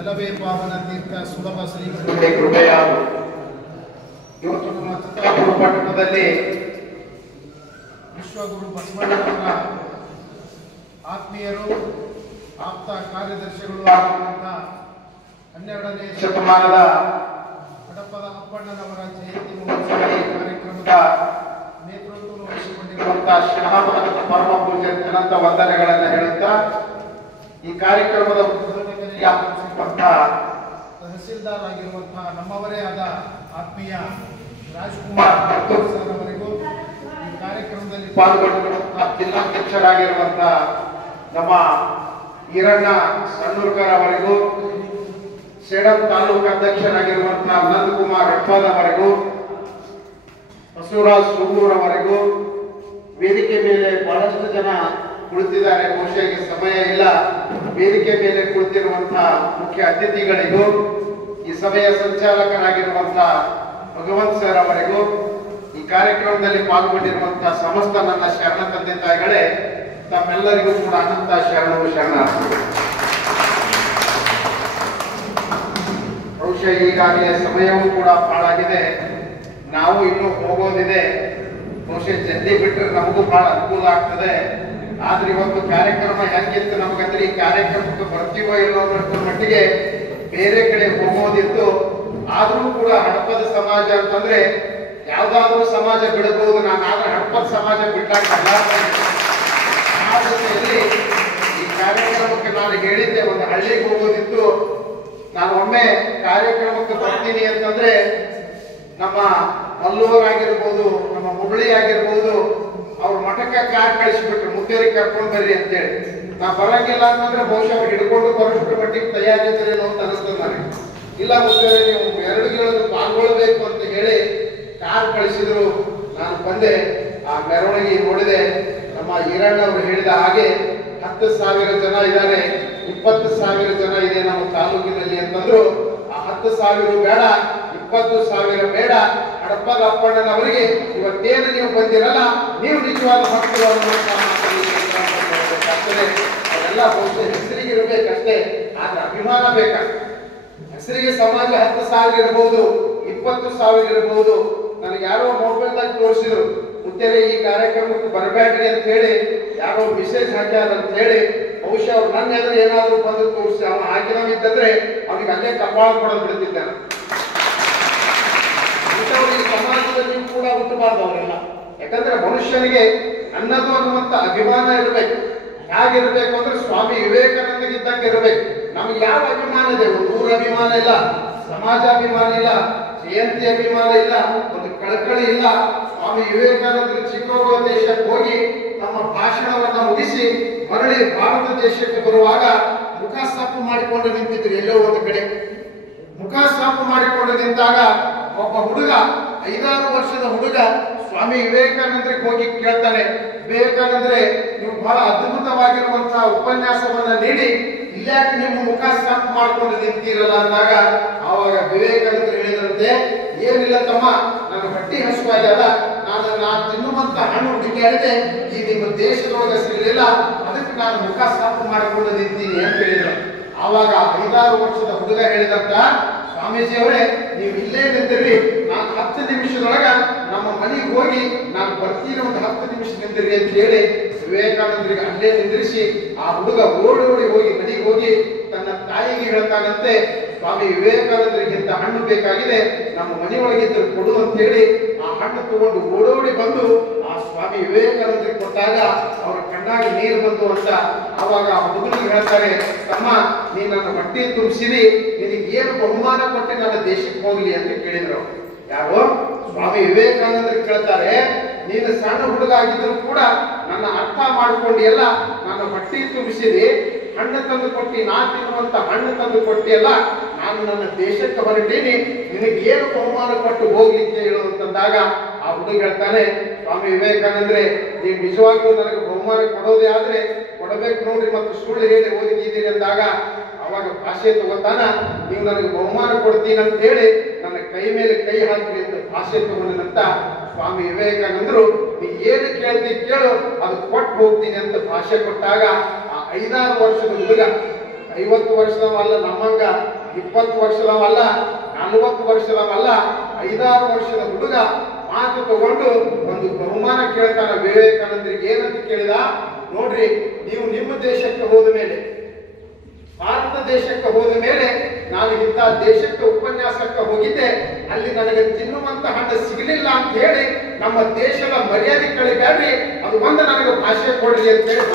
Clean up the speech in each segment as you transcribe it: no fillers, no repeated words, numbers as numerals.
ಜಲವೇ ಪಾವನ ತೀರ್ಥ ಸುಲಭ ಶ್ರೀ ಕೃಪೆಯಾರು. ಇವತ್ತು ನಮ್ಮ ಚಿತ್ರದುರ್ಗ ಪಟ್ಟಣದಲ್ಲಿ ವಿಶ್ವಗುರು ಬಸವಣ್ಣನವರ ಆತ್ಮೀಯರು ಆಪ್ತ ಕಾರ್ಯದರ್ಶಿಗಳು ಆಗಿರುವಂಥ 12ನೇ ಶತಮಾನದ ಕಡಪದ ಅಪ್ಪಣ್ಣನವರ ಜಯಂತಿ ಮಹೋತ್ಸವ ಕಾರ್ಯಕ್ರಮದ ನೇತೃತ್ವ ವಹಿಸಿಕೊಂಡಿರುವಂತಹ ಶ್ರೀರಾಮನಗರದ ಪರಮ ಪೂಜ್ಯ ಅನಂತ ವಂದನೆಗಳನ್ನು ಹೇಳುತ್ತಾ ಈ ಕಾರ್ಯಕ್ರಮದ ಉದ್ಘಾಟನೆಗೆ ಆಗಮಿಸಿರುವಂತಹ ತಹಸೀಲ್ದಾರ್ ಆಗಿರುವಂತಹ ನಮ್ಮವರೇ ಆದ ಆತ್ಮೀಯ ರಾಜ್ಕುಮಾರ್ ಸರ್ ಅವರಿಗೂ ಈ ಕಾರ್ಯಕ್ರಮದಲ್ಲಿ ಪಾಲ್ಗೊಂಡಿರುವಂತಹ ಜಿಲ್ಲಾಧ್ಯಕ್ಷರಾಗಿರುವಂತಹ ನಮ್ಮ ಈರಣ್ಣ ಸಣ್ಣೂರ್ಕರ್ ಅವರಿಗೂ, ಸೇಡಂ ತಾಲೂಕು ಅಧ್ಯಕ್ಷರಾಗಿರುವಂತಹ ನಂದಕುಮಾರ್ ಹೆಬ್ಬಾದ್ ಅವರಿಗೂ, ಬಸವರಾಜ್ ಸೂಗೂರ್ ಅವರಿಗೂ, ವೇದಿಕೆ ಮೇಲೆ ಬಹಳಷ್ಟು ಜನ ಕುಳಿತಿದ್ದಾರೆ, ಬಹುಶಃ ಈಗ ಸಮಯ ಇಲ್ಲ. ವೇದಿಕೆ ಮೇಲೆ ಕುಳಿತಿರುವಂತಹ ಮುಖ್ಯ ಅತಿಥಿಗಳಿಗೂ, ಈ ಸಭೆಯ ಸಂಚಾಲಕರಾಗಿರುವಂತಹ ಭಗವಂತ್ ಸರ್ ಅವರಿಗೂ, ಈ ಕಾರ್ಯಕ್ರಮದಲ್ಲಿ ಪಾಲ್ಗೊಂಡಿರುವಂತಹ ಸಮಸ್ತ ನನ್ನ ಶರಣ ತಂದೆ ತಾಯಿಗಳೇ, ತಮ್ಮೆಲ್ಲರಿಗೂ ಕೂಡ ಅನಂತ ಶರಣವು ಶರಣಾರ್ಥಿ. ಬಹುಶಃ ಈಗಾಗಲೇ ಸಮಯವೂ ಕೂಡ ಪಾಳಾಗಿದೆ, ನಾವು ಇನ್ನೂ ಹೋಗೋದಿದೆ. ಬಹುಶಃ ಜಲ್ದಿ ಬಿಟ್ಟರೆ ನಮಗೂ ಬಹಳ ಅನುಕೂಲ ಆಗ್ತದೆ. ಆದ್ರೆ ಇವತ್ತು ಕಾರ್ಯಕ್ರಮ ಹೆಂಗಿತ್ತು ನಮಗಂದ್ರೆ ಈ ಕಾರ್ಯಕ್ರಮಕ್ಕೆ ಬರ್ತೀವೋ ಇಲ್ಲೋ ಅನ್ನೋ ಮಟ್ಟಿಗೆ ಬೇರೆ ಕಡೆ ಹೋಗೋದಿತ್ತು. ಆದ್ರೂ ಕೂಡ ಹಡಪದ ಸಮಾಜ ಅಂತಂದ್ರೆ ಯಾವ್ದಾದ್ರೂ ಸಮಾಜ ಬಿಡಬಹುದು, ನಾನು ಆದ್ರೆ ಹಡಪದ ಸಮಾಜ ಬಿಡ್ಲಾಕಲ್ಲ. ಆ ಜೊತೆಯಲ್ಲಿ ಈ ಕಾರ್ಯಕ್ರಮಕ್ಕೆ ನಾನು ಹೇಳಿದ್ದೆ, ಒಂದು ಹಳ್ಳಿಗೆ ಹೋಗೋದಿತ್ತು. ನಾನು ಒಮ್ಮೆ ಕಾರ್ಯಕ್ರಮಕ್ಕೆ ಬರ್ತೀನಿ ಅಂತಂದ್ರೆ ನಮ್ಮ ಮಲ್ಲೂರ್ ಆಗಿರ್ಬೋದು, ನಮ್ಮ ಮುರಳಿ ಆಗಿರ್ಬೋದು, ಅವ್ರ ಮಠಕ್ಕೆ ಕಾರ್ ಕಳಿಸಿಬಿಟ್ರು, ಮುದ್ದೇರಿಗೆ ಕರ್ಕೊಂಡು ಬರ್ರಿ ಅಂತೇಳಿ. ನಾ ಬರಂಗಿಲ್ಲ ಅಂತಂದ್ರೆ ಬಹುಶಃ ಅವ್ರು ಹಿಡ್ಕೊಂಡು ಬರೋಷ್ಟ್ರ ಮಟ್ಟಿಗೆ ತಯಾರಿದ್ರೇನೋ ಅಂತ ಅನಿಸ್ತದೆ ನನಗೆ. ಇಲ್ಲ ಮುದ್ದೇರೆ, ನೀವು 2 ಗಿಳದು ಪಾಲ್ಗೊಳ್ಬೇಕು ಅಂತ ಹೇಳಿ ಕಾರ್ ಕಳಿಸಿದ್ರು. ನಾನು ಬಂದೆ, ಆ ಮೆರವಣಿಗೆ ನೋಡಿದೆ. ನಮ್ಮ ಈರಣ್ಣ ಅವರು ಹೇಳಿದ ಹಾಗೆ 10,000 ಜನ ಇದ್ದಾರೆ, 20,000 ಜನ ಇದೆ ನಮ್ಮ ತಾಲೂಕಿನಲ್ಲಿ ಅಂತಂದ್ರು. ಆ 10,000 ಬೇಡ, 20,000 ಬೇಡ, ಹಡಪದ ಅಪ್ಪಣ್ಣನವರಿಗೆ ಇವತ್ತೇನು ನೀವು ಬಂದಿರಲ್ಲ, ನೀವು ನಿಜವಾದ ಭಕ್ತರು ಅನ್ನುವಂತ ಅದೆಲ್ಲ ಬಹುಶಃ ಹೆಸರಿಗೆ ಇರಬೇಕಷ್ಟೇ, ಆದ್ರೆ ಅಭಿಮಾನ ಬೇಕ. ಹೆಸರಿಗೆ ಸಮಾಜ 10,000 ಇರಬಹುದು, 20,000 ಇರಬಹುದು. ನನಗೆ ಯಾರೋ ಮೊಬೈಲ್ದಾಗ ತೋರಿಸಿದ್ರು, ಮುತ್ತೇರೆ ಈ ಕಾರ್ಯಕ್ರಮಕ್ಕೆ ಬರಬೇಡ್ರಿ ಅಂತ ಹೇಳಿ ಯಾರೋ ಮೆಸೇಜ್ ಹಾಕ್ಯಾರ ಅಂತ ಹೇಳಿ. ಬಹುಶಃ ಅವ್ರು ನನ್ನ ಎದುರು ಏನಾದ್ರು ಬಂದು ತೋರಿಸಿ ಅವನು ಹಾಕಿನವಿದ್ದಂದ್ರೆ ಅವನಿಗೆ ಅಲ್ಲೇ ಕಪಾಳ ಕೊಡೋದು ಬಿಡ್ತಿದ್ದಾನೆ. ಈ ಸಮಾಜದಲ್ಲಿ ಕೂಡ ಹುಟ್ಟಬಾರ್ದು ಅವರೆಲ್ಲ. ಯಾಕಂದ್ರೆ ಮನುಷ್ಯನಿಗೆ ನನ್ನದು ಅನ್ನುವಂತ ಅಭಿಮಾನ ಇರಬೇಕು. ಹೇಗಿರ್ಬೇಕು ಅಂದ್ರೆ ಸ್ವಾಮಿ ವಿವೇಕಾನಂದಗಿದ್ದಂಗೆ ಇರಬೇಕು. ನಮ್ಗೆ ಯಾವ ಅಭಿಮಾನ ಇದೆ? ಒಂದು ಊರ ಅಭಿಮಾನ ಇಲ್ಲ, ಸಮಾಜಾಭಿಮಾನ ಇಲ್ಲ, ಜಯಂತಿ ಅಭಿಮಾನ ಇಲ್ಲ, ಒಂದು ಕಳಕಳಿ ಇಲ್ಲ. ಸ್ವಾಮಿ ವಿವೇಕಾನಂದರು ಚಿಕಾಗೋ ದೇಶಕ್ಕೆ ಹೋಗಿ ತಮ್ಮ ಭಾಷಣವನ್ನ ಮುಗಿಸಿ ಮರಳಿ ಭಾರತ ದೇಶಕ್ಕೆ ಬರುವಾಗ ಮುಖ ಸಾಫು ಮಾಡಿಕೊಂಡು ನಿಂತಿದ್ರು. ಎಲ್ಲೋ ಒಂದು ಕಡೆ ಮುಖ ಸಾಫು ಮಾಡಿಕೊಂಡು ನಿಂತಾಗ ಒಬ್ಬ ಹುಡುಗ, 5-6 ವರ್ಷದ ಹುಡುಗ ಸ್ವಾಮಿ ವಿವೇಕಾನಂದರಿಗೆ ಹೋಗಿ ಕೇಳ್ತಾನೆ, ವಿವೇಕಾನಂದ್ರೆ ನೀವು ಬಹಳ ಅದ್ಭುತವಾಗಿರುವಂತಹ ಉಪನ್ಯಾಸವನ್ನ ನೀಡಿ ಇಲ್ಲಾಕೆ ನಿಮ್ಮ ಮುಖ ಸಾಫ್ ಮಾಡ್ಕೊಂಡು ನಿಂತೀರಲ್ಲ ಅಂದಾಗ ಆವಾಗ ವಿವೇಕಾನಂದರು ಹೇಳಿದ್ರಂತೆ, ಏನಿಲ್ಲ ತಮ್ಮ, ನನ್ನ ಹೊಟ್ಟಿ ಹಸುವಾಗ್ಯದ, ನಾನು ತಿನ್ನುವಂತ ಹಣ್ಣು ಹುಡುಕಾಡಿದೆ, ಈ ನಿಮ್ಮ ದೇಶದೊಳಗೆ ಸಿಗಲಿಲ್ಲ, ಅದಕ್ಕೆ ನಾನು ಮುಖ ಸಾಫ್ ಮಾಡಿಕೊಂಡು ನಿಂತೀನಿ ಅಂತ ಹೇಳಿದ್ರು. ಆವಾಗ 5-6 ವರ್ಷದ ಹುಡುಗ ಹೇಳಿದಂತ, ಸ್ವಾಮೀಜಿ ಅವರೇ ನೀವು ಇಲ್ಲೇ ನಿಂತಿರ್ರಿ, ನಾನು 10 ನಿಮಿಷದೊಳಗ ನಮ್ಮ ಮನೆಗೆ ಹೋಗಿ ನಾನು ಬರ್ತೀನಿ, ಒಂದು 10 ನಿಮಿಷ ನಿಂತಿರ್ರಿ ಅಂತ ಹೇಳಿ ವಿವೇಕಾನಂದರಿಗೆ ಅಲ್ಲೇ ನಿಂದಿರಿಸಿ ಆ ಹುಡುಗ ಓಡಿ ಹೋಗಿ ಮನೆಗೆ ಹೋಗಿ ತನ್ನ ತಾಯಿಗೆ ಹೇಳ್ತಾನಂತೆ, ಸ್ವಾಮಿ ವಿವೇಕಾನಂದರಿಗಿಂತ ಹಣ್ಣು ಬೇಕಾಗಿದೆ, ನಮ್ಮ ಮನೆಯೊಳಗಿದ್ರು ಕೊಡು ಅಂತ ಹೇಳಿ ಆ ಹಣ್ಣು ತಗೊಂಡು ಓಡೋಡಿ ಬಂದು ಆ ಸ್ವಾಮಿ ವಿವೇಕಾನಂದರಿಗೆ ಕೊಟ್ಟಾಗ ಅವರ ಕಣ್ಣಾಗಿ ನೀರು ಬಂತು ಅಂತ. ಆವಾಗ ಆ ಹುಡುಗನಿಗೆ ಹೇಳ್ತಾರೆ, ತಮ್ಮ ನೀ ನನ್ನ ಹೊಟ್ಟೆ ತುಂಬಿಸಿದಿ, ನಿನಗೆ ಏನು ಬಹುಮಾನ ಕೊಟ್ಟು ನನ್ನ ದೇಶಕ್ಕೆ ಹೋಗ್ಲಿ ಅಂತ ಕೇಳಿದ್ರು. ಯಾರು? ಸ್ವಾಮಿ ವಿವೇಕಾನಂದರಿಗೆ ಕೇಳ್ತಾರೆ, ನೀನು ಸಣ್ಣ ಹುಡುಗ ಆಗಿದ್ರು ಕೂಡ ನನ್ನ ಅರ್ಥ ಮಾಡ್ಕೊಂಡಿಯಲ್ಲ, ನನ್ನ ಹೊಟ್ಟೆ ತುಂಬಿಸಿದಿ, ಹಣ್ಣು ತಂದು ಕೊಟ್ಟಿ, ನಾನು ತಿನ್ನುವಂತ ಹಣ್ಣು ತಂದು ಕೊಟ್ಟಿಯಲ್ಲ, ನಾನು ನನ್ನ ದೇಶಕ್ಕೆ ಹೊರಟೀನಿ, ನಿನಗೆ ಏನು ಬಹುಮಾನ ಕೊಟ್ಟು ಹೋಗ್ಲಿಕ್ಕೆ ಹೇಳುವಂತಂದಾಗ ಆ ಹುಡುಗ ಹೇಳ್ತಾನೆ, ಸ್ವಾಮಿ ವಿವೇಕಾನಂದ್ರೆ ನೀವು ನಿಜವಾಗ್ಲೂ ನನಗೆ ಬಹುಮಾನ ಕೊಡೋದೇ ಆದ್ರೆ ಕೊಡಬೇಕು ನೋಡ್ರಿ, ಮತ್ತು ಸುಳ್ಳು ಹೇಳಿ ಓದಿದ್ದೀರಿ ಅಂದಾಗ ಅವಾಗ ಭಾಷೆ ತಗೋತಾನ, ನೀವು ನನಗೆ ಬಹುಮಾನ ಕೊಡ್ತೀನಿ ಅಂತ ಹೇಳಿ ನನ್ನ ಕೈ ಮೇಲೆ ಕೈ ಹಾಕಿ ಅಂತ ಭಾಷೆ ತಗೊಂಡಂತ ಸ್ವಾಮಿ ವಿವೇಕಾನಂದರು ನೀ ಏನು ಕೇಳ್ತಿ ಕೇಳು, ಅದು ಕೊಟ್ಟು ಹೋಗ್ತೀನಿ ಅಂತ ಭಾಷೆ ಕೊಟ್ಟಾಗ ಆ 5-6 ವರ್ಷದ ಹುಡುಗ 50 ವರ್ಷದವಲ್ಲ, ನಮ್ಮಂಗ 20 ವರ್ಷದವಲ್ಲ, 40 ವರ್ಷದವಲ್ಲ, 5-6 ವರ್ಷದ ಹುಡುಗ ಮಾತು ತಗೊಂಡು ಒಂದು ಬಹುಮಾನ ಕೇಳ್ತಾನ ವಿವೇಕಾನಂದರಿಗೆ. ಏನಂತ ಕೇಳಿದ, ನೋಡ್ರಿ, ನೀವು ನಿಮ್ಮ ದೇಶಕ್ಕೆ ಹೋದ ಮೇಲೆ, ಭಾರತ ದೇಶಕ್ಕೆ ಹೋದ ಮೇಲೆ ನಾನು ಇಂಥ ದೇಶಕ್ಕೆ ಉಪನ್ಯಾಸಕ್ಕೆ ಹೋಗಿದ್ದೆ, ಅಲ್ಲಿ ನನಗೆ ತಿನ್ನುವಂತ ಹಣ್ಣು ಸಿಗಲಿಲ್ಲ ಅಂತ ಹೇಳಿ ನಮ್ಮ ದೇಶದ ಮರ್ಯಾದೆ ಕಳಿಬೇಡ್ರಿ, ಅದು ಒಂದು ನನಗೆ ಭಾಷೆ ಕೊಡ್ರಿ ಅಂತ ಹೇಳಿ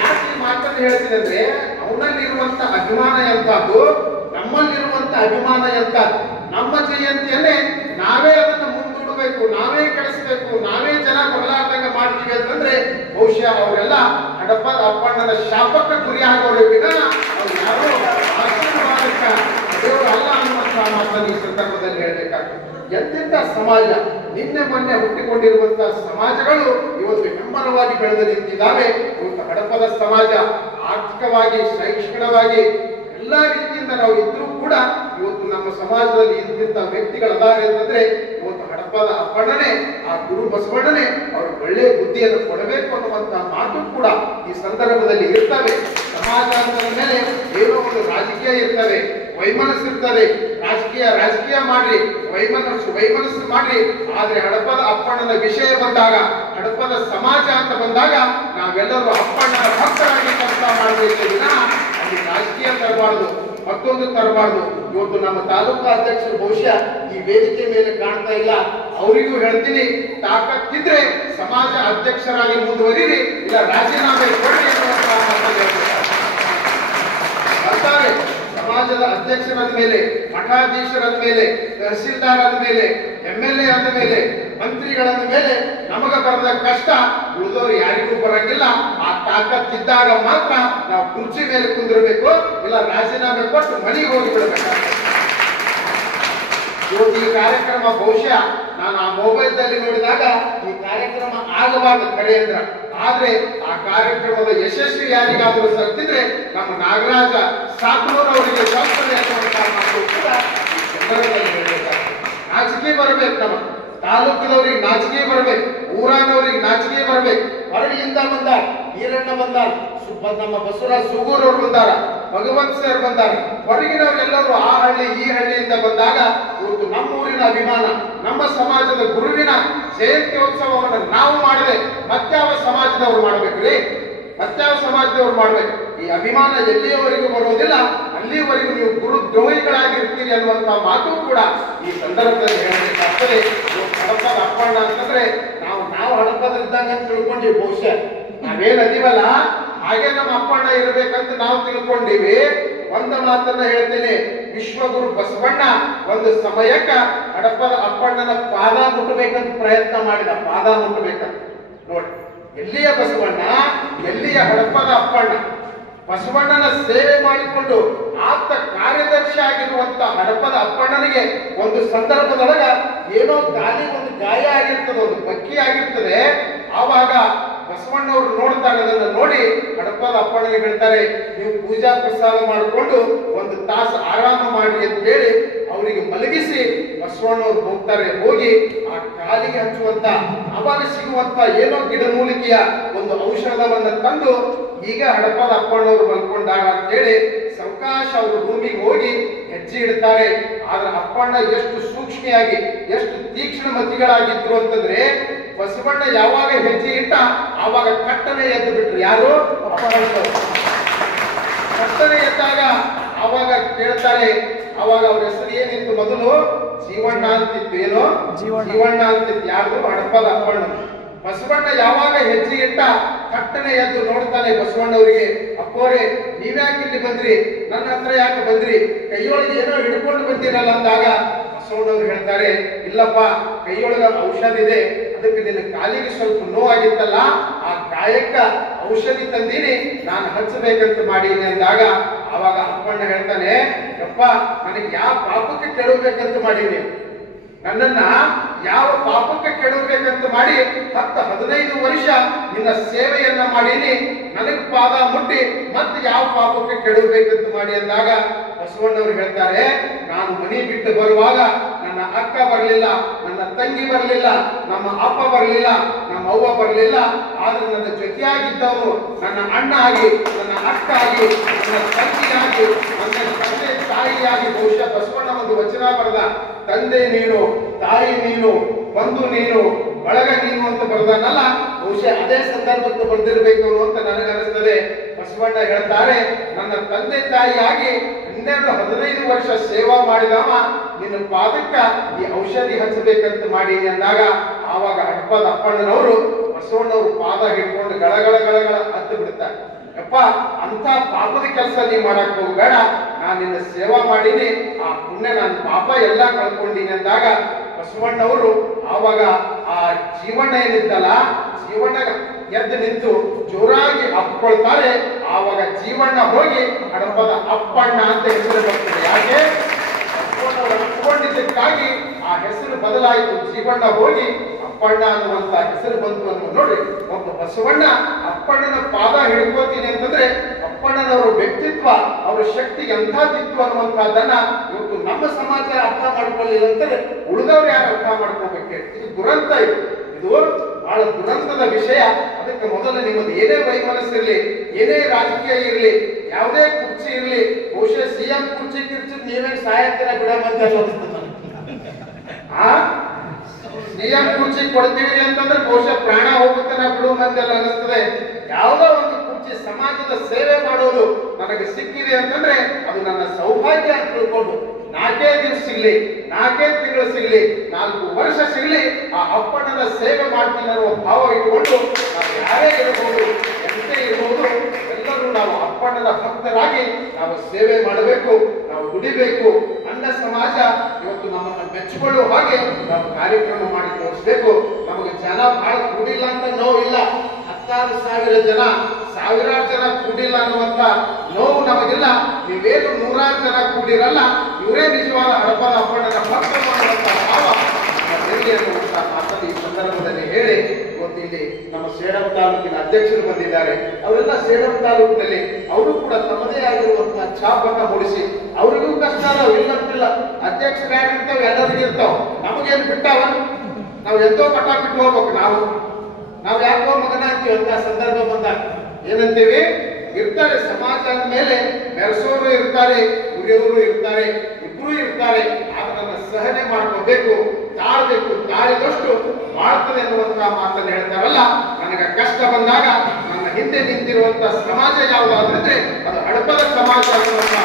ಯಾಕೆ ಈ ಮಾತನ್ನು ಹೇಳ್ತೀನಿ ಅಂದ್ರೆ, ಅವನಲ್ಲಿರುವಂತ ಅಭಿಮಾನ ಎಂತದ್ದು, ನಮ್ಮಲ್ಲಿರುವಂತ ಅಭಿಮಾನ ಎಂತದ್ದು. ನಮ್ಮ ಜಯಂತಿಯನ್ನೇ ನಾವೇ ಅದನ್ನು ಮುಂದೂಡಬೇಕು, ನಾವೇ ಕಳಿಸ್ಬೇಕು, ನಾವೇ ಜನ ಬದಲಾಟಂಗ ಮಾಡ್ತೀವಿ ಅಂತಂದ್ರೆ ಬಹುಶಃ ಅವರೆಲ್ಲ ಹಡಪದ ಅಪ್ಪಣ್ಣನ ಶಾಪಕ್ಕೆ ಗುರಿಯಾಗೋರು ವಿನ ಅವ್ರು ಯಾರೋ ಆಶೀರ್ವಾದಕ್ಕ ದೇವರು ಅಲ್ಲ ಅನ್ನುವಂತಹ ಮಾತನ್ನು ಈ ಸಂದರ್ಭದಲ್ಲಿ ಹೇಳಬೇಕಾಗ್ತದೆ. ಎಂತೆಂಥ ಸಮಾಜ, ನಿನ್ನೆ ಮೊನ್ನೆ ಹುಟ್ಟಿಕೊಂಡಿರುವಂತಹ ಸಮಾಜಗಳು ಇವತ್ತು ಹೆಮ್ಮರವಾಗಿ ಬೆಳೆದು ನಿಂತಿದ್ದಾವೆ. ಇವತ್ತು ಹಡಪದ ಸಮಾಜ ಆರ್ಥಿಕವಾಗಿ, ಶೈಕ್ಷಣಿಕವಾಗಿ ಎಲ್ಲಾ ರೀತಿಯಿಂದ ನಾವು ಇದ್ರೂ ಕೂಡ ಇವತ್ತು ನಮ್ಮ ಸಮಾಜದಲ್ಲಿ ಇಂತಿಂತ ವ್ಯಕ್ತಿಗಳದಾರೆ ಅಂತಂದ್ರೆ ಇವತ್ತು ಹಡಪದ ಅಪ್ಪಣ್ಣನೇ, ಆ ಗುರು ಬಸವಣ್ಣನೇ ಅವರು ಒಳ್ಳೆಯ ಬುದ್ಧಿಯನ್ನು ಕೊಡಬೇಕು ಅನ್ನುವಂತಹ ಮಾತು ಕೂಡ ಈ ಸಂದರ್ಭದಲ್ಲಿ ಇರ್ತವೆ. ಸಮಾಜ ಅಂದ ಮೇಲೆ ಏನೋ ಒಂದು ರಾಜಕೀಯ ಇರ್ತವೆ, ವೈಮನಸ್ಸು ಇರ್ತದೆ. ರಾಜಕೀಯ ಮಾಡ್ರಿ, ವೈಮನಸ್ಸು ಮಾಡ್ರಿ, ಆದ್ರೆ ಹಡಪದ ಅಪ್ಪಣ್ಣನ ವಿಷಯ ಬಂದಾಗ, ಹಡಪದ ಸಮಾಜ ಅಂತ ಬಂದಾಗ ನಾವೆಲ್ಲರೂ ಅಪ್ಪಣ್ಣನ ಭಕ್ತರಾಗಿ ಕೆಲಸ ಮಾಡಬೇಕು ವಿನ ಅಲ್ಲಿ ರಾಜಕೀಯ ತರಬಾರ್ದು, ಮತ್ತೊಂದು ತರಬಾರ್ದು. ಇವತ್ತು ನಮ್ಮ ತಾಲೂಕಾ ಅಧ್ಯಕ್ಷರು ಬಹುಶಃ ಈ ವೇದಿಕೆ ಮೇಲೆ ಕಾಣ್ತಾ ಇಲ್ಲ, ಅವರಿಗೂ ಹೇಳ್ತೀನಿ, ತಾಕತ್ತಿದ್ರೆ ಸಮಾಜ ಅಧ್ಯಕ್ಷರಾಗಿ ಮುಂದುವರಿರಿ, ಇಲ್ಲ ರಾಜೀನಾಮೆ ಕೊಡಿ ಅಂತಾರೆ. ಸಮಾಜದ ಅಧ್ಯಕ್ಷರಾದ ಮೇಲೆ, ಮಠಾಧೀಶರಾದ ಮೇಲೆ, ತಹಸೀಲ್ದಾರ್ ಮೇಲೆ, MLA ಅಂದ ಮೇಲೆ, ಮಂತ್ರಿಗಳಂದ ಮೇಲೆ ನಮಗ ಬರದ ಕಷ್ಟ ಉಳಿದವರು ಯಾರಿಗೂ ಬರಂಗಿಲ್ಲ. ಆ ತಾಕತ್ತಿದ್ದಾಗ ಮಾತ್ರ ನಾವು ಕುರ್ಚಿ ಮೇಲೆ ಕುಂದಿರಬೇಕು, ಇಲ್ಲ ರಾಜೀನಾಮೆ ಕೊಟ್ಟು ಮನೆಗೆ ಹೋಗಿ ಬಿಡಬೇಕಾಗ್ತದೆ. ಇವತ್ತು ಈ ಕಾರ್ಯಕ್ರಮ ಬಹುಶಃ ನಾನು ಆ ಮೊಬೈಲ್ದಲ್ಲಿ ನೋಡಿದಾಗ ಈ ಕಾರ್ಯಕ್ರಮ ಆಗಬಾರದು ಕಡೆಯಿಂದ, ಆದ್ರೆ ಆ ಕಾರ್ಯಕ್ರಮದ ಯಶಸ್ವಿ ಯಾರಿಗಾದರೂ ಸತ್ತಿದ್ರೆ ನಮ್ಮ ನಾಗರಾಜ ಸಾತ್ನೂರ್ ಅವರಿಗೆ ಕಲ್ಪನೆ ಅನ್ನುವಂತಹ ಮಾತು ಕೂಡ ಈ ಸಂದರ್ಭದಲ್ಲಿ ಹೇಳಬೇಕಾಗ್ತದೆ. ನಾಚಿಕೆ ಬರಬೇಕು, ನಮ್ಮ ತಾಲೂಕಿನವ್ರಿಗೆ ನಾಚಿಕೆ ಬರಬೇಕು, ಊರಾನವ್ರಿಗೆ ನಾಚಿಕೆ ಬರಬೇಕು. ಹೊರಗಿಂದ ಬಂದಾರ, ಈರಣ್ಣ ಬಂದಾರ, ನಮ್ಮ ಬಸವರಾಜ್ ಸುಗೂರ್ ಅವರು ಬಂದಾರ, ಭಗವಂತ ಸರ್ ಬಂದಾರ, ಹೊರಗಿನವರೆಲ್ಲರೂ ಆ ಹಳ್ಳಿ ಈ ಹಳ್ಳಿಯಿಂದ ಬಂದಾಗ ಇವತ್ತು ನಮ್ಮ ಊರಿನ ಅಭಿಮಾನ, ನಮ್ಮ ಸಮಾಜದ ಗುರುವಿನ ಜಯಂತ್ಯೋತ್ಸವವನ್ನು ನಾವು ಮಾಡದೆ ಮತ್ಯಾವ ಸಮಾಜದವ್ರು ಮಾಡ್ಬೇಕ್ರಿ, ಮತ್ಯಾವ ಸಮಾಜದವ್ರು ಮಾಡ್ಬೇಕು. ಈ ಅಭಿಮಾನ ಎಲ್ಲಿಯವರೆಗೂ ಬರೋದಿಲ್ಲ, ಅಲ್ಲಿವರೆಗೂ ನೀವು ಗುರು ದ್ರೋಹಿಗಳಾಗಿರ್ತೀರಿ ಅನ್ನುವಂತಹ ಮಾತು ಕೂಡ ಈ ಸಂದರ್ಭದಲ್ಲಿ ಹೇಳಬೇಕಾಗ್ತದೆ. ಹಡಪದ ಅಪ್ಪಣ್ಣ ಅಂತಂದ್ರೆ ನಾವು ಹಡಪದಿದ್ದಂಗ ಅಂತ ತಿಳ್ಕೊಂಡಿವಿ. ಬಹುಶಃ ನಾವೇನ್ ಅದೀವಲ್ಲ ಹಾಗೆ ನಮ್ಮ ಅಪ್ಪಣ್ಣ ಇರ್ಬೇಕಂತ ನಾವು ತಿಳ್ಕೊಂಡಿವಿ. ಒಂದು ಮಾತನ್ನ ಹೇಳ್ತೇನೆ, ವಿಶ್ವಗುರು ಬಸವಣ್ಣ ಒಂದು ಸಮಯಕ್ಕ ಹಡಪದ ಅಪ್ಪಣ್ಣನ ಪಾದ ಮುಟ್ಟಬೇಕಂತ ಪ್ರಯತ್ನ ಮಾಡಿದ. ಪಾದ ಮುಟ್ಟಬೇಕಂತ ನೋಡಿ, ಎಲ್ಲಿಯ ಬಸವಣ್ಣ, ಎಲ್ಲಿಯ ಹಡಪದ ಅಪ್ಪಣ್ಣ. ಬಸವಣ್ಣನ ಸೇವೆ ಮಾಡಿಕೊಂಡು ಆಪ್ತ ಕಾರ್ಯದರ್ಶಿ ಆಗಿರುವಂತ ಹಡಪದ ಅಪ್ಪಣ್ಣನಿಗೆ ಒಂದು ಸಂದರ್ಭದೊಳಗ ಏನೋ ಒಂದು ಗಾಯ ಆಗಿರ್ತದೆ, ಒಂದು ಬಕ್ಕಿ ಆಗಿರ್ತದೆ. ಆವಾಗ ಬಸವಣ್ಣವರು ನೋಡ್ತಾರೆ, ಅದನ್ನು ನೋಡಿ ಹಡಪದ ಅಪ್ಪಣ್ಣನಿಗೆ ಹೇಳ್ತಾರೆ, ನೀವು ಪೂಜಾ ಪ್ರಸಾದ ಮಾಡಿಕೊಂಡು ಒಂದು ತಾಸು ಆರಾಮ ಮಾಡಿ ಅಂತ ಹೇಳಿ ಅವರಿಗೆ ಮಲಗಿಸಿ ಬಸವಣ್ಣವರು ಹೋಗ್ತಾರೆ. ಹೋಗಿ ಆ ಕಾಲಿಗೆ ಹಚ್ಚುವಂತ, ಅವಾಗ ಸಿಗುವಂತ ಏನೋ ಗಿಡಮೂಲಿಕೆಯ ಒಂದು ಔಷಧವನ್ನ ತಂದು ಈಗ ಹಡಪದ ಅಪ್ಪಣ್ಣವರು ಮಲ್ಕೊಂಡಾಗ ಅಂತೇಳಿ ಸಾವಕಾಶ ಅವರು ರೂಮಿಗೆ ಹೋಗಿ ಹೆಜ್ಜೆ ಇಡ್ತಾರೆ. ಆದ್ರೆ ಅಪ್ಪಣ್ಣ ಎಷ್ಟು ಸೂಕ್ಷ್ಮಿಯಾಗಿ, ಎಷ್ಟು ತೀಕ್ಷ್ಣ ಮತಿಗಳಾಗಿದ್ರು ಅಂತಂದ್ರೆ, ಬಸವಣ್ಣ ಯಾವಾಗ ಹೆಜ್ಜೆ ಇಟ್ಟ ಆವಾಗ ಕಟ್ಟನೆ ಎದ್ದು ಬಿಟ್ರು. ಯಾರು? ಕಟ್ಟನೆ ಎದ್ದಾಗ ಅವಾಗ ಕೇಳ್ತಾರೆ, ಅವಾಗ ಅವ್ರ ಹೆಸರು ಏನಿತ್ತು? ಮೊದಲು ಜೀವಣ್ಣ ಅಂತಿತ್ತು. ಏನೋ ಜೀವಣ್ಣ ಅಂತಿತ್ತು. ಯಾರು? ಹಡಪದ ಅಪ್ಪಣ್ಣ. ಬಸವಣ್ಣ ಯಾವಾಗ ಹೆಜ್ಜೆ ಇಟ್ಟ ಕಟ್ಟನೆ ಎದ್ದು ನೋಡ್ತಾನೆ ಬಸವಣ್ಣವರಿಗೆ, ಅಪ್ಪೋರೆ ನೀವ್ಯಾಕೆ ಇಲ್ಲಿ ಬಂದ್ರಿ, ನನ್ನ ಹತ್ರ ಯಾಕೆ ಬಂದ್ರಿ, ಕೈಯೊಳಗೆ ಏನೋ ಹಿಡ್ಕೊಂಡು ಬಂದಿರಲ್ಲ ಅಂದಾಗ ಬಸವಣ್ಣವ್ರು ಹೇಳ್ತಾರೆ, ಇಲ್ಲಪ್ಪ ಕೈಯೊಳಗ ಔಷಧ ಇದೆ, ಅದಕ್ಕೆ ನಿನ್ನ ಕಾಲಿಗೆ ಸ್ವಲ್ಪ ನೋವಾಗಿತ್ತಲ್ಲ, ಆ ಗಾಯಕ್ಕ ಔಷಧಿ ತಂದೀನಿ, ನಾನು ಹಚ್ಚಬೇಕಂತ ಮಾಡೀನಿ ಅಂದಾಗ ಆವಾಗ ಅಪ್ಪಣ್ಣ ಹೇಳ್ತಾನೆ, ಯಪ್ಪ ನನಗೆ ಯಾವ ಪಾಪಕ್ಕೆ ಕೆಡಬೇಕಂತ ಮಾಡೀನಿ, ನನ್ನನ್ನ ಯಾವ ಪಾಪಕ್ಕೆ ಕೆಡಬೇಕಂತ ಮಾಡಿ 10-15 ವರ್ಷ ನಿನ್ನ ಸೇವೆಯನ್ನ ಮಾಡೀನಿ, ನನಗೆ ಪಾದ ಮುಟ್ಟಿ ಮತ್ತೆ ಯಾವ ಪಾಪಕ್ಕೆ ಕೆಡಬೇಕಂತ ಮಾಡಿ ಅಂದಾಗ ಬಸವಣ್ಣವ್ರು ಹೇಳ್ತಾರೆ, ನಾನು ಮನೆ ಬಿಟ್ಟು ಬರುವಾಗ ನನ್ನ ಅಕ್ಕ ಬರಲಿಲ್ಲ, ನನ್ನ ತಂಗಿ ಬರಲಿಲ್ಲ, ನಮ್ಮ ಅಪ್ಪ ಬರಲಿಲ್ಲ, ನಮ್ಮ ಅವ್ವ ಬರಲಿಲ್ಲ. ಆದ್ರೆ ನನ್ನ ಜೊತೆಯಾಗಿದ್ದವರು ನನ್ನ ಅಣ್ಣ ಆಗಿ, ನನ್ನ ಅಕ್ಕ ಆಗಿ, ನನ್ನ ತಂಗಿಯಾಗಿ, ನನ್ನ ತಂದೆ ತಾಯಿಯಾಗಿ. ಬಹುಶಃ ಬಸವಣ್ಣ ಒಂದು ವಚನ ಬರೆದ, ತಂದೆ ನೀನು, ತಾಯಿ ನೀನು, ಬಂಧು ನೀನು, ಬಳಗ ನೀನು ಅಂತ ಬರೆದನಲ್ಲ. ಬಹುಶಃ ಅದೇ ಸಂದರ್ಭಕ್ಕೆ ಬಂದಿರಬೇಕು ಅಂತ ನನಗನ್ನಿಸ್ತದೆ. ಬಸವಣ್ಣ ಹೇಳ್ತಾರೆ, ನನ್ನ ತಂದೆ ತಾಯಿಯಾಗಿ 12-15 ವರ್ಷ ಸೇವಾ ಮಾಡಿದವ ನಿನ್ನ ಪಾದಕ್ಕ ಈ ಔಷಧಿ ಹಚ್ಚಬೇಕಂತ ಮಾಡಿ ಅಂದಾಗ, ಆವಾಗ ಹಡಪದ ಅಪ್ಪಣ್ಣನವರು ಬಸವಣ್ಣವ್ರು ಪಾದ ಹಿಡ್ಕೊಂಡು ಗಳಗಳ ಗಳಗಳ ಹತ್ತು ಬಿಡ್ತಾರೆ. ಯಪ್ಪ, ಅಂತ ಪಾಪದ ಕೆಲಸ ನೀ ಮಾಡಕ್ ಹೋಗಬೇಡ, ನಾನು ನಿನ್ನ ಸೇವಾ ಮಾಡೀನಿ, ಆ ಪುಣ್ಯ ನನ್ನ ಪಾಪ ಎಲ್ಲ ಕಳ್ಕೊಂಡೀನಿ ಅಂದಾಗ ಬಸವಣ್ಣವರು ಆವಾಗ ಆ ಜೀವಣ್ಣ ಏನಿತ್ತಲ್ಲ, ಜೀವಣ್ಣ ಎದ್ದು ನಿಂತು ಜೋರಾಗಿ ಅಪ್ಕೊಳ್ತಾರೆ. ಆವಾಗ ಜೀವಣ್ಣ ಹೋಗಿ ಹಡಪದ ಅಪ್ಪಣ್ಣ ಅಂತ ಹೆಸರು ಬರ್ತದೆ. ಯಾಕೆ? ಅಪ್ಕೊಂಡಿದ್ದಕ್ಕಾಗಿ ಆ ಹೆಸರು ಬದಲಾಯಿತು. ಜೀವಣ್ಣ ಹೋಗಿ ಅಪ್ಪಣ್ಣ ಅನ್ನುವಂತ ಹೆಸರು ಬಂತು ಅನ್ನೋ ನೋಡ್ರಿ. ಒಬ್ಬ ಬಸವಣ್ಣ ಅಪ್ಪಣ್ಣನ ಪಾದ ಹಿಡ್ಕೋತೀನಿ ಅಂತಂದ್ರೆ ಅಪ್ಪಣ್ಣನವರ ವ್ಯಕ್ತಿತ್ವ, ಅವರ ಶಕ್ತಿ ಎಂಥದ್ದಿತ್ತು ಅನ್ನುವಂಥದ್ದನ್ನ ಇವತ್ತು ನಮ್ಮ ಸಮಾಜ ಅರ್ಥ ಮಾಡ್ಕೊಳ್ಳಿಲ್ಲ ಅಂತಂದ್ರೆ ಉಳಿದವ್ರು ಯಾರು ಅರ್ಥ ಮಾಡ್ಕೋಬೇಕು? ಇದು ದುರಂತ. ಇದು ಬಹಳ ದುರಂತದ ವಿಷಯ. ಅದಕ್ಕೆ ಮೊದಲು ನಿಮ್ಮದು ಏನೇ ವೈಮನಸ್ಸಿರ್ಲಿ, ಏನೇ ರಾಜಕೀಯ ಇರಲಿ, ಯಾವುದೇ ಕುರ್ಚಿ ಇರಲಿ, ಬಹುಶಃ ಸಿಎಂ ಕುರ್ಚಿ ಕಿರ್ಚಿ ನೀವೇನು ಸಾಯಂಕಾಲ ಬಿಡಮಂತ ಆ ಸಿಎಂ ಕುರ್ಚಿ ಕೊಡ್ತೀವಿ ಅಂತಂದ್ರೆ ಬಹುಶಃ ಪ್ರಾಣ ಹೋಗುತ್ತೆ ನಾ ಬಿಡುವ ಮಂದೆಲ್ಲ ಅನ್ನಿಸ್ತದೆ. ಯಾವುದೋ ಒಂದು ಕುರ್ಚಿ ಸಮಾಜದ ಸೇವೆ ಮಾಡೋದು ನನಗೆ ಸಿಕ್ಕಿದೆ ಅಂತಂದ್ರೆ ಅದು ನನ್ನ ಸೌಭಾಗ್ಯ ಅಂತ ತಿಳ್ಕೊಂಡು 4 ದಿವಸ ಸಿಗ್ಲಿ, 4 ತಿಂಗಳು ಸಿಗ್ಲಿ, 4 ವರ್ಷ ಸಿಗ್ಲಿ, ಆ ಅಪ್ಪಣ್ಣನ ಸೇವೆ ಮಾಡ್ತೀನಿ ಅನ್ನೋ ಭಾವ ಇಟ್ಟುಕೊಂಡು ನಾವು ಯಾರೇ ಇರಬಹುದು, ಎಂತೆ ಇರಬಹುದು, ಎಲ್ಲರೂ ನಾವು ಅಪ್ಪಣ್ಣನ ಭಕ್ತರಾಗಿ ನಾವು ಸೇವೆ ಮಾಡಬೇಕು, ನಾವು ದುಡಿಬೇಕು. ಅಣ್ಣ ಸಮಾಜ ಇವತ್ತು ನಮ್ಮನ್ನು ಮೆಚ್ಚಿಕೊಳ್ಳುವ ಹಾಗೆ ನಾವು ಕಾರ್ಯಕ್ರಮ ಮಾಡಿ ತೋರಿಸ್ಬೇಕು. ನಮಗೆ ಜನ ಬಹಳ ಕೂಡಿಲ್ಲ ಅಂತ ನೋವಿಲ್ಲ. 16,000 ಜನ, ಸಾವಿರಾರು ಜನ ಕೂಡಿಲ್ಲ ಅನ್ನುವಂತ ನೋವು ನಮಗಿಲ್ಲ. ನೀವೇನು 100 ಜನ ಕೂಡಿರಲ್ಲ, ಇವರೇ ನಿಜವಾದ ಹಡಪದ ಅಪ್ಪಣ್ಣನ ಭಕ್ತರು ಅನ್ನುವಂತ ಭಾವ ಅನ್ನುವಂತ ಮಾತನ್ನು ಈ ಸಂದರ್ಭದಲ್ಲಿ ಹೇಳಿ, ಇವತ್ತು ಇಲ್ಲಿ ನಮ್ಮ ಸೇಡಂ ತಾಲೂಕಿನ ಅಧ್ಯಕ್ಷರು ಬಂದಿದ್ದಾರೆ. ಅವರೆಲ್ಲ ಸೇಡಂ ತಾಲೂಕಿನಲ್ಲಿ ಅವರು ಕೂಡ ತಮ್ಮದೇ ಆಗಿರುವಂತಹ ಛಾಪನ್ನ ಮೂಡಿಸಿ, ಅವರಿಗೂ ಕಷ್ಟ ಇಲ್ಲಂತಿಲ್ಲ. ಅಧ್ಯಕ್ಷರು ಯಾರಿರ್ತಾವ ಎಲ್ಲರಿಗೂ ಇರ್ತಾವ. ನಮಗೇನು ಬಿಟ್ಟಾವ? ನಾವು ಎಂತೋ ಮಠ ಬಿಟ್ಟು ಹೋಗ್ಬೇಕು. ನಾವು ಯಾಕೋ ಮಗನ ಅಂತೀವಿ ಅಂತ ಸಂದರ್ಭ ಬಂದಾಗ ಏನಂತೀವಿ? ಇರ್ತಾರೆ ಸಮಾಜ ಅಂದ್ಮೇಲೆ ಮೆರೆಸೋರು ಇರ್ತಾರೆ, ಉರಿಯೋರು ಇರ್ತಾರೆ, ಇಬ್ರು ಇರ್ತಾರೆ. ಅದನ್ನ ಸಹನೆ ಮಾಡ್ಕೋಬೇಕು, ತಾಳ್ಬೇಕು. ತಾಳಿದಷ್ಟು ಮಾಡ್ತದೆ ಎನ್ನುವಂತಹ ಮಾತನ್ನು ಹೇಳ್ತಾರಲ್ಲ. ನನಗೆ ಕಷ್ಟ ಬಂದಾಗ ನನ್ನ ಹಿಂದೆ ನಿಂತಿರುವಂತಹ ಸಮಾಜ ಯಾವುದಾದ್ರೆ ಅದು ಹಡಪದ ಸಮಾಜ ಅನ್ನುವಂತಹ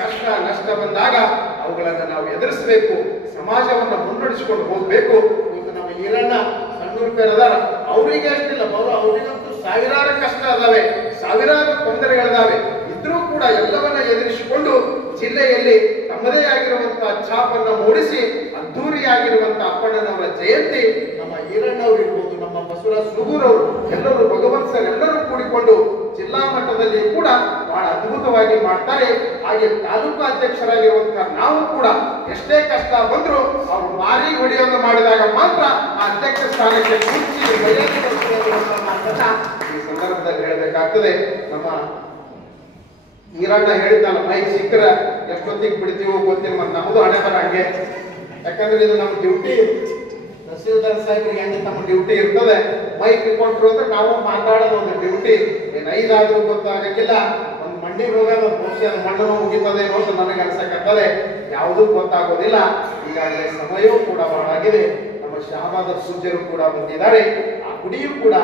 ಕಷ್ಟ ನಷ್ಟ ಬಂದಾಗ ಅವುಗಳನ್ನು ನಾವು ಎದುರಿಸಬೇಕು, ಸಮಾಜವನ್ನು ಮುನ್ನಡೆಸಿಕೊಂಡು ಹೋಗ್ಬೇಕು. ಇವತ್ತು ನಮ್ಮ ಈರಣ್ಣ ಸಣ್ಣೂರು ಅದಾರ, ಅವರಿಗೆ ಅಷ್ಟಿಲ್ಲ, ಅವರಿಗಂತೂ ಸಾವಿರಾರು ಕಷ್ಟ ಅದಾವೆ, ಸಾವಿರಾರು ತೊಂದರೆಗಳಿದಾವೆ. ಇದ್ರೂ ಕೂಡ ಎಲ್ಲವನ್ನ ಎದುರಿಸಿಕೊಂಡು ಜಿಲ್ಲೆಯಲ್ಲಿ ತಮ್ಮದೇ ಆಗಿರುವಂತಹ ಛಾಪನ್ನ ಮೂಡಿಸಿ ಅದ್ದೂರಿಯಾಗಿರುವಂತಹ ಅಪ್ಪಣ್ಣನವರ ಜಯಂತಿ ನಮ್ಮ ಈರಣ್ಣವ್ರು ಇರ್ಬೋದು, ನಮ್ಮ ಬಸವರಾಜ ಸುಗೂರವರು, ಎಲ್ಲರೂ ಭಗವಂತರು ಎಲ್ಲರೂ ಕೂಡಿಕೊಂಡು ಜಿಲ್ಲಾ ಮಟ್ಟದಲ್ಲಿ ಕೂಡ ಬಹಳ ಅದ್ಭುತವಾಗಿ ಮಾಡ್ತಾರೆ. ಹಾಗೆ ತಾಲೂಕು ಅಧ್ಯಕ್ಷರಾಗಿರುವಂತಹ ನಾವು ಕೂಡ ಎಷ್ಟೇ ಕಷ್ಟ ಬಂದ್ರು ಅವರು ಮಾರಿ ಹೊಡೆಯೋದು ಮಾಡಿದಾಗ ಮಾತ್ರ ಆ ಅಧ್ಯಕ್ಷ ಸ್ಥಾನಕ್ಕೆ ಈ ಸಂದರ್ಭದಲ್ಲಿ ಹೇಳಬೇಕಾಗ್ತದೆ. ನಮ್ಮ ಈರಣ್ಣ ಹೇಳಿದ್ದಲ್ಲ, ಮೈಕ್ ಸಿಕ್ಕರ ಎಷ್ಟೊತ್ತಿಗೆ ಬಿಡ್ತೀವೋ ಗೊತ್ತಿಲ್ಲ, ಮತ್ತೆ ನಮ್ಮದು ಹಣೆ ಬರ ಹಂಗೆ. ಯಾಕಂದ್ರೆ ಇದು ನಮ್ಮ ಡ್ಯೂಟಿ. ತಹಸೀಲ್ದಾರ್ ಸಾಹೇಬ್ರಿಗೆ ಹೆಂಗೆ ತಮ್ಮ ಡ್ಯೂಟಿ ಇರ್ತದೆ, ಮೈಕ್ ಕೊಟ್ಟರು ಅಂದ್ರೆ ನಾವು ಮಾತಾಡೋದು ಒಂದು ಡ್ಯೂಟಿ. ಏನು 5 ಆದ್ರೂ ಗೊತ್ತಾಗಕ್ಕಿಲ್ಲ, ಒಂದು ಮಂಡಿಗೆ ಹೋಗೋದು ಬಹುಶಃ ಮಣ್ಣು ಮುಗಿತದೇನೋ ಅಂತ ನನಗೆ ಅನ್ಸಕತ್ತದೆ. ಯಾವುದೂ ಗೊತ್ತಾಗೋದಿಲ್ಲ. ಈಗಾಗಲೇ ಸಮಯವೂ ಕೂಡ ಬಹಳ ಆಗಿದೆ. ನಮ್ಮ ಶಹಬಾದ ಸೂಜ್ಯರು ಕೂಡ ಬಂದಿದ್ದಾರೆ. ಆ ಗುಡಿಯೂ ಕೂಡ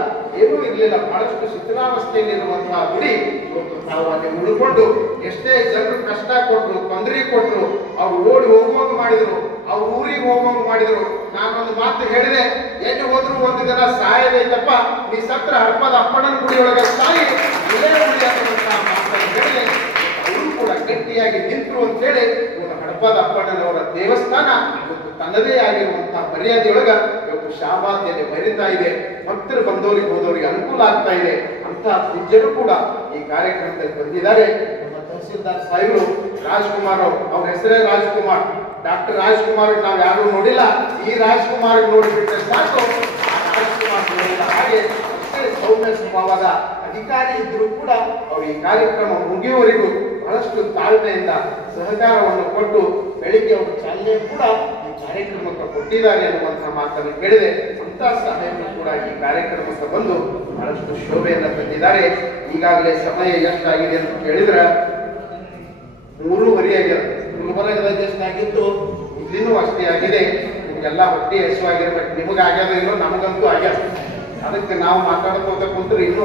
ಏನೂ ಇರಲಿಲ್ಲ, ಬಹಳಷ್ಟು ಶಿಥಿಲಾವಸ್ಥೆಯಲ್ಲಿರುವಂತಹ ಗುಡಿ. ಇವತ್ತು ನಾವು ಅಲ್ಲಿ ಉಳ್ಕೊಂಡು ಎಷ್ಟೇ ಜನರು ಕಷ್ಟ ಕೊಟ್ಟರು, ತೊಂದರೆ ಕೊಟ್ಟರು, ಅವ್ರು ಓಡಿ ಹೋಗುವಾಗ ಮಾಡಿದ್ರು, ಅವ್ರ ಊರಿಗೆ ಹೋಗುವಾಗ ಮಾಡಿದ್ರು. ನಾನೊಂದು ಮಾತು ಹೇಳಿದೆ, ಎಲ್ಲಿ ಹೋದ್ರು ಒಂದು ಜನ ಸಾಯಬೇಕಪ್ಪ, ನೀ ಸತ್ರ ಹಡಪದ ಅಪ್ಪಣ್ಣನ ಗುಡಿಯೊಳಗೆ ಸಾಯಿ ಇದೇ ಗುಡಿ ಅನ್ನುವಂತಹ ಮಾತನ್ನು ಹೇಳಿದೆ. ಅವರು ಕೂಡ ಗಟ್ಟಿಯಾಗಿ ನಿಂತರು ಅಂತ ಹೇಳಿ ಹಡಪದ ಅಪ್ಪಣ್ಣನವರ ದೇವಸ್ಥಾನ ಇವತ್ತು ತನ್ನದೇ ಆಗಿರುವಂತಹ ಮರ್ಯಾದೆಯೊಳಗ ಇವತ್ತು ಶಾಬಾದ್ಯಲ್ಲಿ ಬರೀತಾ ಇದೆ. ಭಕ್ತರು ಬಂದವರಿಗೆ ಹೋದವರಿಗೆ ಅನುಕೂಲ ಆಗ್ತಾ ಇದೆ. ಅಂತಹ ಪೂಜ್ಯರು ಕೂಡ ಈ ಕಾರ್ಯಕ್ರಮದಲ್ಲಿ ಬಂದಿದ್ದಾರೆ. ನಮ್ಮ ತಹಸೀಲ್ದಾರ್ ಸಾಹೇಬರು ರಾಜ್ಕುಮಾರ್ ಅವ್ರ ಹೆಸರೇ ರಾಜ್ಕುಮಾರ್. ಡಾಕ್ಟರ್ ರಾಜ್ಕುಮಾರ್ ನಾವು ಯಾರು ನೋಡಿಲ್ಲ, ಈ ರಾಜ್ಕುಮಾರ್ ನೋಡಿಬಿಟ್ರೆ ಸಾಕು. ರಾಜ್ಕುಮಾರ್ ನೋಡಿಲ್ಲ, ಹಾಗೆ ಅಷ್ಟೇ ಸೌಮ್ಯ ಸೌಮ್ಯ ಸ್ವಭಾವದ ಅಧಿಕಾರಿ ಇದ್ರೂ ಕೂಡ ಅವರು ಈ ಕಾರ್ಯಕ್ರಮ ಮುಗಿಯುವವರೆಗೂ ಬಹಳಷ್ಟು ತಾಳ್ಮೆಯಿಂದ ಸಹಕಾರವನ್ನು ಕೊಟ್ಟು ಬೆಳಿಗ್ಗೆ ಅವರು ಚಾಲನೆ ಕೂಡ ಈ ಕಾರ್ಯಕ್ರಮಕ್ಕೆ ಕೊಟ್ಟಿದ್ದಾರೆ ಅನ್ನುವಂತಹ ಮಾತನ್ನು ಕೇಳಿದೆ. ಅಂತ ಸಹಾಯವನ್ನು ಕೂಡ ಈ ಕಾರ್ಯಕ್ರಮಕ್ಕೆ ಬಂದು ಬಹಳಷ್ಟು ಶೋಭೆಯನ್ನು ತಂದಿದ್ದಾರೆ. ಈಗಾಗಲೇ ಸಮಯ ಎಷ್ಟಾಗಿದೆ ಅಂತ ಕೇಳಿದ್ರೆ 3:30 ಆಗಿದೆ. ಗುಲ್ಬರ್ಗದಾಗ ಎಷ್ಟಾಗಿತ್ತು ಇಲ್ಲಿನೂ ಅಷ್ಟೇ ಆಗಿದೆ. ನಿಮ್ಗೆಲ್ಲ ಹೊಟ್ಟೆ ಹಸುವಾಗಿರ್ಬೇಕು. ನಿಮಗಾಗ್ಯದ ಇಲ್ಲೋ ನಮಗಂತೂ ಆಗ್ಯದ. ಅದಕ್ಕೆ ನಾವು ಮಾತಾಡ್ಕೋತ ಕುಂತ್ರೆ ಇನ್ನೂ